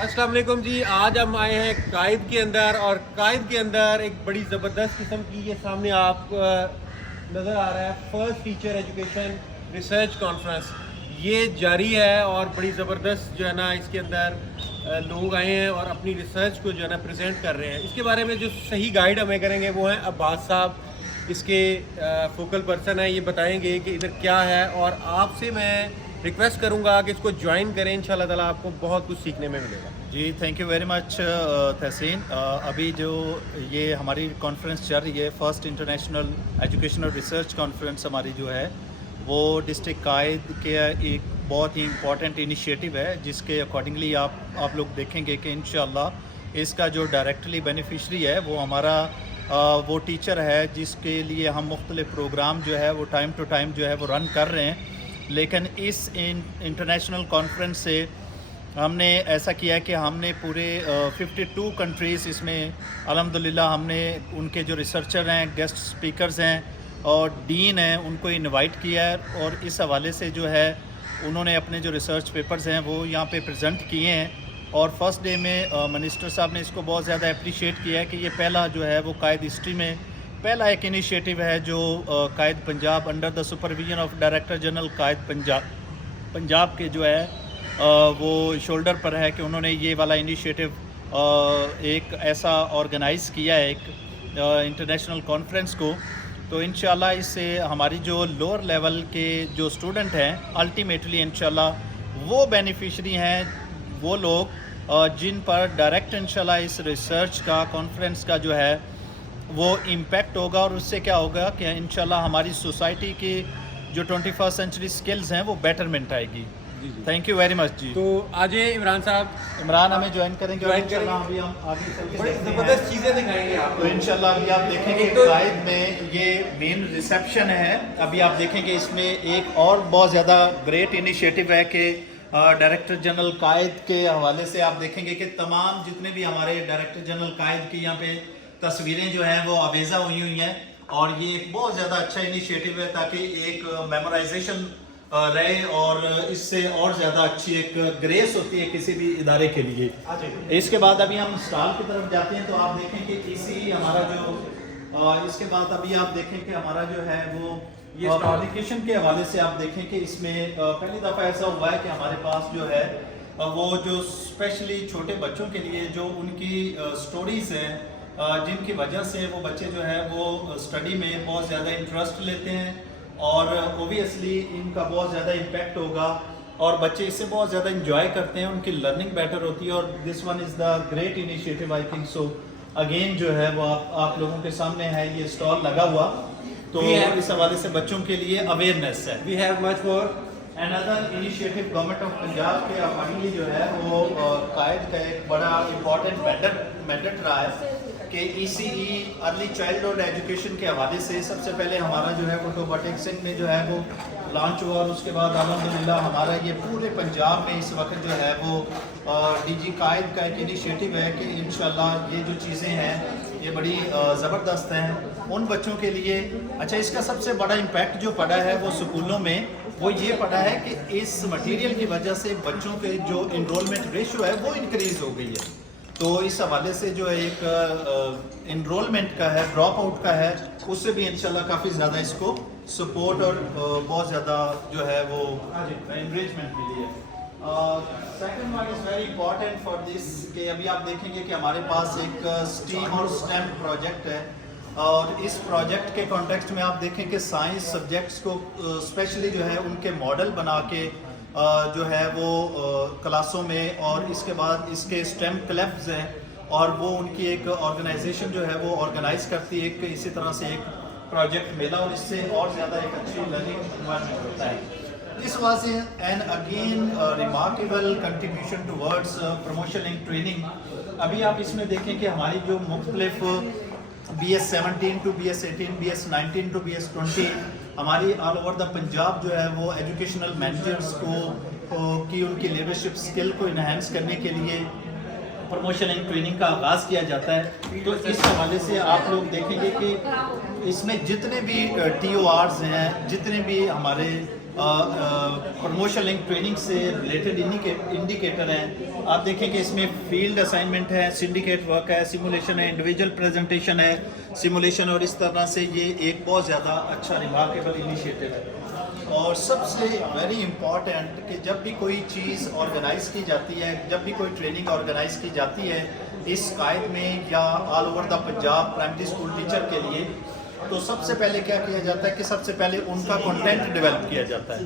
अस्सलाम वालेकुम जी। आज हम आए हैं कायद के अंदर, और कायद के अंदर एक बड़ी ज़बरदस्त किस्म की ये सामने आप नज़र आ रहा है first teacher education research conference. ये जारी है और बड़ी ज़बरदस्त जो है ना इसके अंदर लोग आए हैं और अपनी रिसर्च को जो है ना प्रेजेंट कर रहे हैं। इसके बारे में जो सही गाइड हमें करेंगे वो हैं अब्बास साहब, इसके फोकल पर्सन है। ये बताएंगे कि इधर क्या है, और आपसे मैं रिक्वेस्ट करूंगा कि इसको ज्वाइन करें। इंशाल्लाह ताला आपको बहुत कुछ सीखने में मिलेगा। जी थैंक यू वेरी मच तहसीन। अभी जो ये हमारी कॉन्फ्रेंस चल रही है, first international educational research conference हमारी जो है वो डिस्ट्रिक्ट कायद के एक बहुत ही इम्पॉर्टेंट इनिशिएटिव है, जिसके अकॉर्डिंगली आप लोग देखेंगे कि इंशाल्लाह इसका जो डायरेक्टली बेनिफिशरी है वो हमारा वो टीचर है, जिसके लिए हम मुख्तलिफ प्रोग्राम जो है वो टाइम टू टाइम जो है वो रन कर रहे हैं। लेकिन इस इंटरनेशनल कॉन्फ्रेंस से हमने ऐसा किया है कि हमने पूरे 52 कंट्रीज़ इसमें अल्हम्दुलिल्लाह हमने उनके जो रिसर्चर हैं, गेस्ट स्पीकर्स हैं और डीन हैं, उनको इनवाइट किया है। और इस हवाले से जो है उन्होंने अपने जो रिसर्च पेपर्स हैं वो यहाँ पे प्रेजेंट किए हैं। और फर्स्ट डे में मिनिस्टर साहब ने इसको बहुत ज़्यादा अप्रिशिएट किया है कि ये पहला जो है वो कायद हिस्ट्री में पहला एक इनिशिएटिव है जो कायद Punjab under the supervision of director general कायद पंजाब के जो है वो शोल्डर पर है कि उन्होंने ये वाला इनिशिएटिव एक ऐसा ऑर्गेनाइज़ किया है एक इंटरनेशनल कॉन्फ्रेंस को। तो इंशाल्लाह इससे हमारी जो लोअर लेवल के जो स्टूडेंट हैं अल्टीमेटली इंशाल्लाह वो बेनिफिशरी हैं, वो लोग जिन पर डायरेक्ट इंशाल्लाह इस रिसर्च का कॉन्फ्रेंस का जो है वो इम्पैक्ट होगा। और उससे क्या होगा कि इंशाल्लाह हमारी सोसाइटी की जो 21st सेंचुरी स्किल्स हैं वो बेटरमेंट आएगी। थैंक यू वेरी मच जी। तो आज इमरान साहब, इमरान हमें ज्वाइन करेंगे और इंशाल्लाह अभी हम आगे चल के ज़बरदस्त चीज़ें दिखाएंगे आप। तो इंशाल्लाह अभी आप देखेंगे कायद में ये मेन रिसेप्शन है। अभी आप देखेंगे इसमें एक और बहुत ज़्यादा ग्रेट इनिशिएटिव है कि डायरेक्टर जनरल कायद के हवाले से आप देखेंगे कि तमाम जितने भी हमारे डायरेक्टर जनरल कायद की यहाँ पे तस्वीरें जो हैं वो आवेज़ा हुई हैं। और ये एक बहुत ज़्यादा अच्छा इनिशिएटिव है ताकि एक मेमोराइजेशन रहे और इससे और ज़्यादा अच्छी एक ग्रेस होती है किसी भी इदारे के लिए। इसके बाद अभी हम स्टॉल की तरफ जाते हैं तो आप देखें कि इसी हमारा जो इसके बाद अभी आप देखें कि हमारा जो है वो ये पब्लिकेशन के हवाले से आप देखें कि इसमें पहली दफ़ा ऐसा हुआ है कि हमारे पास जो है वो जो स्पेशली छोटे बच्चों के लिए जो उनकी स्टोरीज़ हैं जिनकी वजह से वो बच्चे जो है वो स्टडी में बहुत ज़्यादा इंटरेस्ट लेते हैं और ओबियसली इनका बहुत ज़्यादा इम्पैक्ट होगा और बच्चे इससे बहुत ज़्यादा इंजॉय करते हैं, उनकी लर्निंग बेटर होती है। और this one is the great initiative I think so. Again जो है वो आप लोगों के सामने है ये स्टॉल लगा हुआ, तो इस हवाले से बच्चों के लिए अवेयरनेस है। We have much more another initiative government of Punjab के अकॉर्डिंगली जो है वो कायद का एक बड़ा इम्पॉर्टेंट मैटर रहा है कि ECE अर्ली चाइल्डहुड एजुकेशन के हवाले से सबसे पहले हमारा जो है वो टोबाटेक सिंह में जो है वो लॉन्च हुआ। और उसके बाद अल्हम्दुलिल्लाह हमारा ये पूरे पंजाब में इस वक्त जो है वो DG कायद का एक इनिशिएटिव है कि इंशाल्लाह ये जो चीज़ें हैं ये बड़ी ज़बरदस्त हैं उन बच्चों के लिए। अच्छा, इसका सबसे बड़ा इम्पैक्ट जो पड़ा है वो स्कूलों में वो ये पड़ा है कि इस मटेरियल की वजह से बच्चों के जो इनरोलमेंट रेशो है वो इंक्रीज़ हो गई है। तो इस हवाले से जो है एक इनरोलमेंट का है, ड्रॉप आउट का है, उससे भी इंशाल्लाह काफ़ी ज़्यादा इसको सपोर्ट और बहुत ज़्यादा जो है वो एनकरेजमेंट मिली है। Second one is very important for this कि अभी आप देखेंगे कि हमारे पास एक स्टीम और स्टेम प्रोजेक्ट है और इस प्रोजेक्ट के कॉन्टेक्स्ट में आप देखें कि साइंस सब्जेक्ट्स को स्पेशली जो है उनके मॉडल बना के जो है वो क्लासों में, और इसके बाद इसके स्टेम क्लब्स हैं और वो उनकी एक ऑर्गेनाइजेशन जो है वो ऑर्गेनाइज करती है एक इसी तरह से एक प्रोजेक्ट मेला, और इससे और ज़्यादा एक अच्छी लर्निंग इन्वायरमेंट होता है। This was an again remarkable contribution towards promotion and training. अभी आप इसमें देखें कि हमारी जो मुख्तलिफ BS 17 to BS 18, BS 19 to BS 20 हमारी ऑल ओवर द पंजाब जो है वो एजुकेशनल मैनेजर्स को की उनकी लीडरशिप स्किल को इन्हेंस करने के लिए प्रमोशन एंड ट्रेनिंग का आगाज़ किया जाता है। तो इस हवाले से आप लोग देखेंगे कि इसमें जितने भी TORs हैं, जितने भी हमारे प्रमोशन लिंक ट्रेनिंग से रिलेटेड इंडिकेटर हैं। आप देखें कि इसमें फील्ड असाइनमेंट है, सिंडिकेट वर्क है, सिमुलेशन है, इंडिविजुअल प्रेजेंटेशन है, सिमुलेशन, और इस तरह से ये एक बहुत ज़्यादा अच्छा रिमार्केबल इनिशिएटिव है। और सबसे वेरी इम्पॉर्टेंट कि जब भी कोई चीज़ ऑर्गेनाइज की जाती है, जब भी कोई ट्रेनिंग ऑर्गेनाइज की जाती है इस कायद में या all over the Punjab primary school teacher के लिए, तो सबसे पहले क्या किया जाता है कि सबसे पहले उनका कंटेंट डेवलप किया जाता है।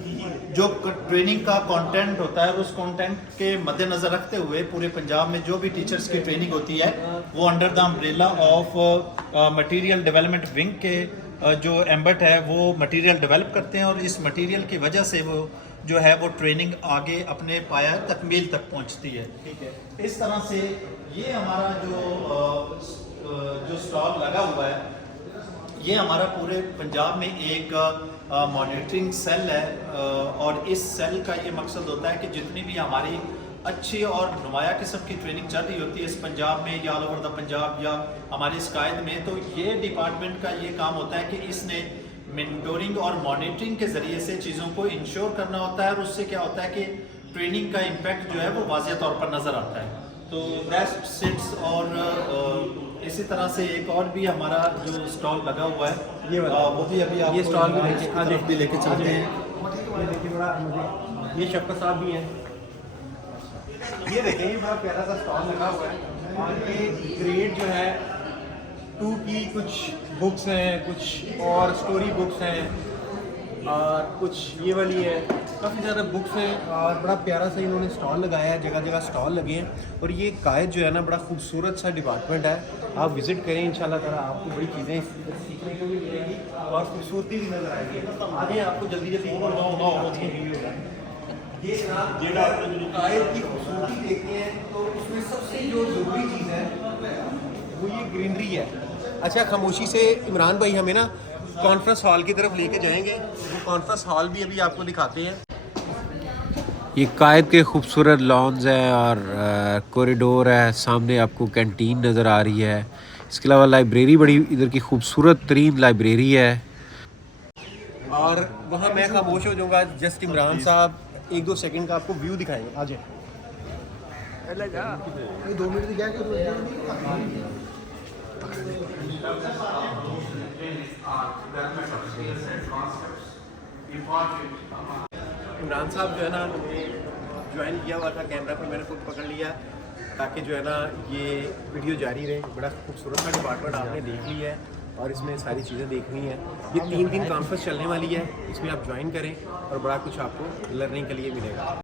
जो ट्रेनिंग का कंटेंट होता है उस कंटेंट के मद्देनज़र रखते हुए पूरे पंजाब में जो भी टीचर्स की ट्रेनिंग होती है वो under the umbrella of material development wing के जो एम्बट है वो मटेरियल डेवलप करते हैं, और इस मटेरियल की वजह से वो जो है वो ट्रेनिंग आगे अपने पाया तकमील तक पहुंचती है। ठीक है, इस तरह से ये हमारा जो स्टॉल लगा हुआ है ये हमारा पूरे पंजाब में एक मॉनिटरिंग सेल है, और इस सेल का ये मकसद होता है कि जितनी भी हमारी अच्छी और नुमाया किस्म की ट्रेनिंग चल रही होती है इस पंजाब में या ऑल ओवर द पंजाब या हमारी इस कायद में, तो ये डिपार्टमेंट का ये काम होता है कि इसने मेंटोरिंग और मॉनिटरिंग के ज़रिए से चीज़ों को इंश्योर करना होता है, और उससे क्या होता है कि ट्रेनिंग का इम्पैक्ट जो है वो वाज़ेह तौर पर नज़र आता है। तो दैट्स सिट्स, और इसी तरह से एक और भी हमारा जो स्टॉल लगा हुआ है ये वो भी अभी आप ये स्टॉल भी देखिए, आज भी लेके चलते हैं। ये देखिए बड़ा ये शफकत साहब भी हैं, ये देखें ये बड़ा प्यारा सा स्टॉल लगा हुआ है, और ये ग्रेड जो है 2 की कुछ बुक्स हैं, कुछ और स्टोरी बुक्स हैं, और कुछ ये वाली है, काफ़ी ज़्यादा बुक्स हैं, और बड़ा प्यारा सा इन्होंने स्टॉल लगाया है, जगह जगह स्टॉल लगे हैं। और ये कायद जो है ना बड़ा खूबसूरत सा डिपार्टमेंट है, आप विज़िट करें इंशाल्लाह ताला, आपको बड़ी चीज़ें सीखने को भी मिलेंगी और खूबसूरती भी नज़र आएगी। आगे आपको जल्दी जल्दी ये जनाब कायद की खूबसूरती देखते हैं तो उसमें सबसे जो ज़रूरी चीज़ है वो ये ग्रीनरी है। अच्छा, खामोशी से इमरान भाई हमें ना कॉन्फ्रेंस हॉल की तरफ लेके जाएंगे, वो कॉन्फ्रेंस हॉल भी अभी आपको दिखाते हैं। ये कायद के खूबसूरत लॉन्स हैं और कॉरिडोर है, सामने आपको कैंटीन नज़र आ रही है। इसके अलावा लाइब्रेरी बड़ी इधर की खूबसूरत तरीन लाइब्रेरी है, और वहाँ मैं खामोश हो जाऊँगा, जस्ट इमरान साहब 1-2 सेकंड का आपको व्यू दिखाएंगे। आ जाए 2 मिनट क्या इमरान साहब जो है ना ज्वाइन किया हुआ था, कैमरा पर मैंने खुद पकड़ लिया ताकि जो है ना ये वीडियो जारी रहे। बड़ा खूबसूरत सा डिपार्टमेंट आपने देख लिया है और इसमें सारी चीज़ें देखनी है। ये 3 दिन कॉन्फ्रेंस चलने वाली है, इसमें आप ज्वाइन करें और बड़ा कुछ आपको लर्निंग के लिए मिलेगा।